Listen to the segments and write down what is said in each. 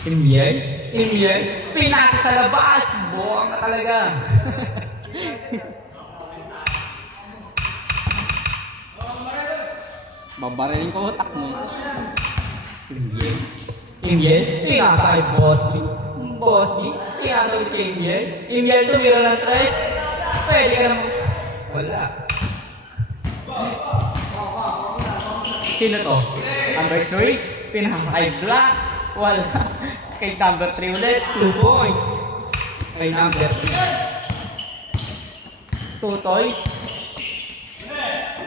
Imiel, pinasa sa labas. Buwang ka talaga. Babarilin ko utak mo. Imiel, pinasa kay Bossy. Bossy, pinasa ulit kay Imiel, tumira ng tres. Pwede ka naman. Wala. Sino to? Number 3, pinasa kay Black. Wala. Kay number 3 ulit, 2 points. Kay number 3.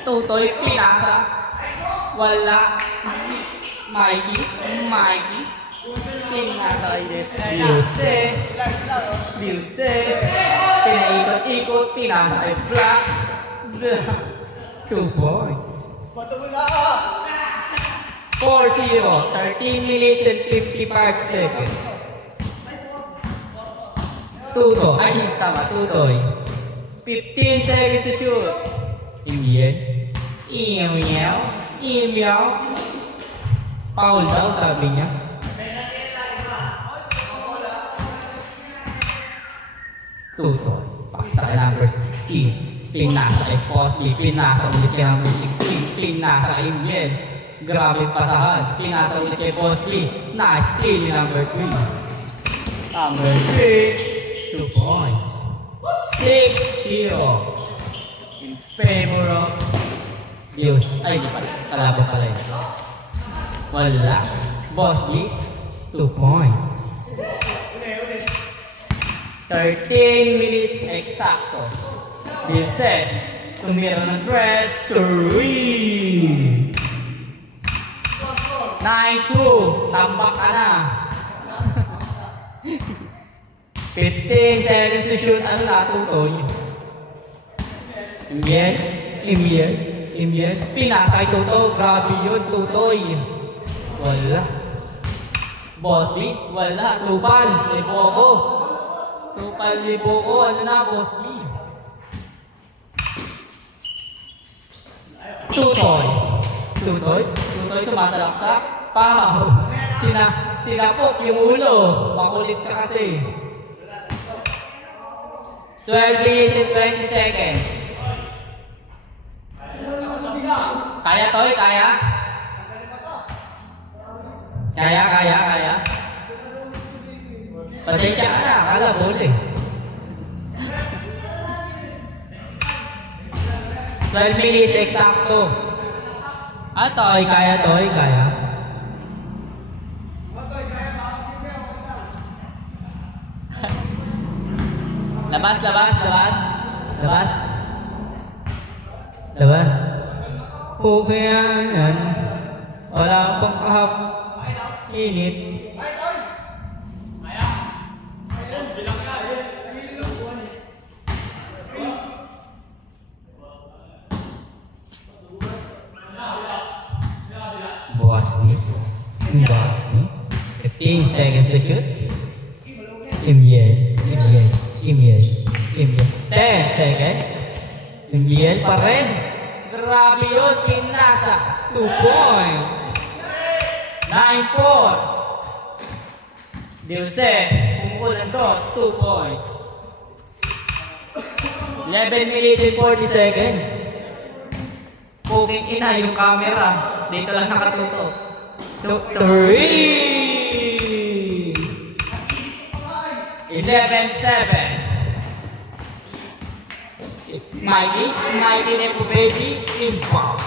Tutoy, pinasa. Wala. Mikey. Pinasa kay Dilce. Pinaikot-ikot, pinasa kay Black. 2 points. 4-0, 13 minutes and 55 seconds. Tutoy. 15 seconds to shoot. Imiel. Foul daw, sabi niya. Tutoy. Paksa kay number 16. Pinasa kay Posty. Pinasa ulit kay number 16. Pinasa kay Imiel. Grabe pasahan. Pinasa ulit kay Posty. Na-steal yung number 3. Number 3. 2 points. 6-0. In favor of Dios. Ay, di pala. Kalaban pala yun. Wala. Posty. 2 points. 13 minutes exacto. Dilce. Tumira ng dress. 3. 9-2. Tambak ka na. 15 seconds to shoot. Ano na? Tutoy. Imiel. Pinasa kay Tutoy. Grabe yun. Tutoy. Wala. Bossy. Wala. Supal. Libo ko. Ano na? Bossy. Tutoy sumasalaksak. Pow. Sinapok yung ulo. Makulit ka kasi. 12 minutes and 20 seconds. Kaya, Toy? Kaya? Pasensya ka na. Akala bole. 12 minutes exacto. Toy? Kaya. Labas. Pukayanan. Wala pang kahap. Init. Bossy. 15 seconds to shoot. Imiel. 10 seconds. Imiel pa rin. Grabe yun. Pinasa. 2 points. 9-4. Dilce. Pumukul ng dos. 2 points. 11 minutes and 40 seconds. Puking ina yung camera. Dito lang nakatuto. 3. 11-7. Mikey Nepo Baby, impact.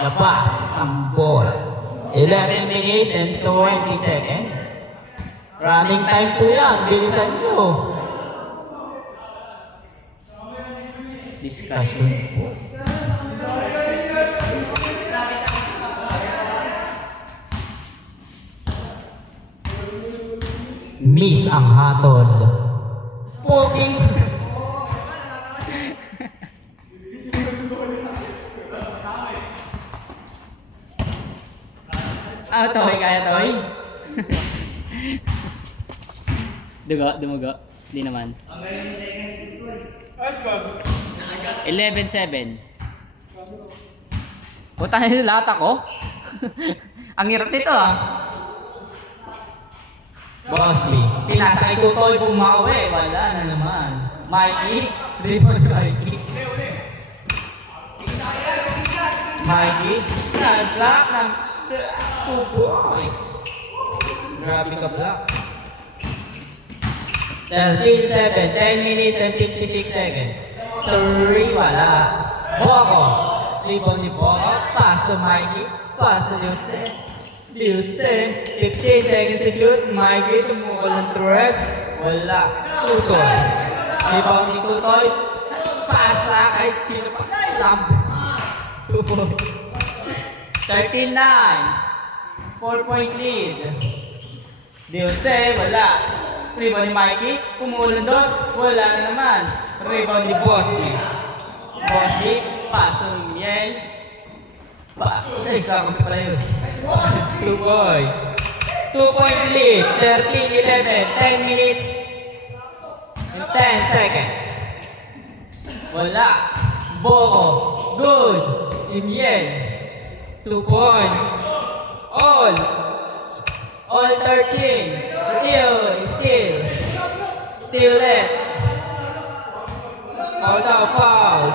Labas ang bola. 11 minutes and 20 seconds. Running time po yan. Bilisan nyo. Discussion po. Miss ang hatod. Poking. Toy, kaya Toy? Dumugo? Di naman. 11-7. Puta na yung lahat ako. Ang hirap nito Bosby. Pinasa kay Tutoy, bumawi. Wala na naman. Mikey. Rebound Mikey. Mikey. Nag-block ng 2 points. Grabe ka block. 13-7. 10 minutes and 56 seconds. 3 wala. Boko. Rebound ni Boko. Pass to Mikey. Pass to Liuse. Liuse. 15 seconds to shoot. Mikey tumukol ng 3. Wala. Tutoy. Rebound ni Tutoy. Pass na kay sino pa. Lamp. 2 points. 13-9. 4-point lead. Liuse. Wala. Rebound ni Mikey. Kumulan 2. Wala na naman. Rebound ni Bosby. Bosby. Pass to Miel. Isa ikaw kami pala yun. 2 points. 2-point lead. 13-11. 10 minutes and 10 seconds. Wala. Boko. Good. Imiel. 2 points. All 13. Still left. All down foul.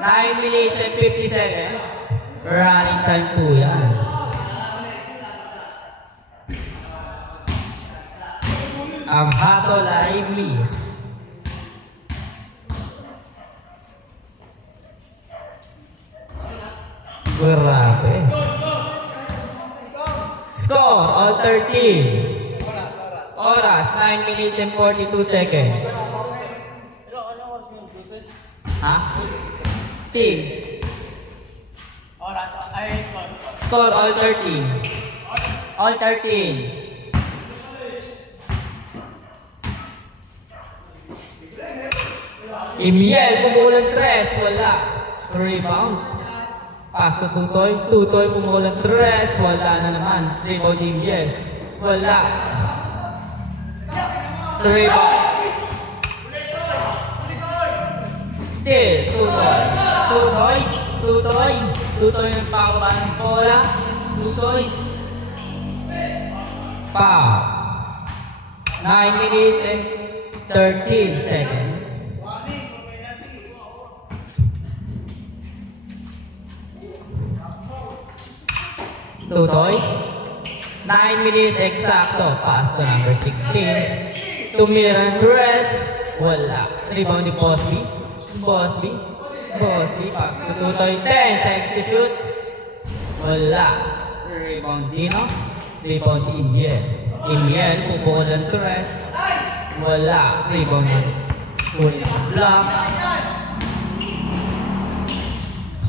9 minutes and 50 seconds. Running time po yan. Ang hatol ay miss. Grabe. Score, all 13. Oras, 9 minutes and 42 seconds. Ha? Team. Score, all 13. All 13. Imiel, pumulang 3. Wala. Rebound. Pass to Tutoy. Tutoy, pumulang 3. Wala na naman. Rebound Imiel. Wala. Rebound. Still, Tutoy. Tutoy yung pakaba ng bola. Tutoy. Foul. 9 minutes and 13 seconds. Tutoy. 9 minutes exacto. Pass to number 16. Tumiran dress. Wala. Rebound ni Bosby. Bosby. Pass to Tutoy. 10 seconds to shoot. Wala. Rebound Dino. Rebound Imiel. Imiel. Pupulan dress. Wala. Rebound na. Block.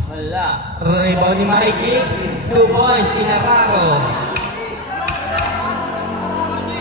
Wala. Rebound ni Mikey. 2 points. Inararo.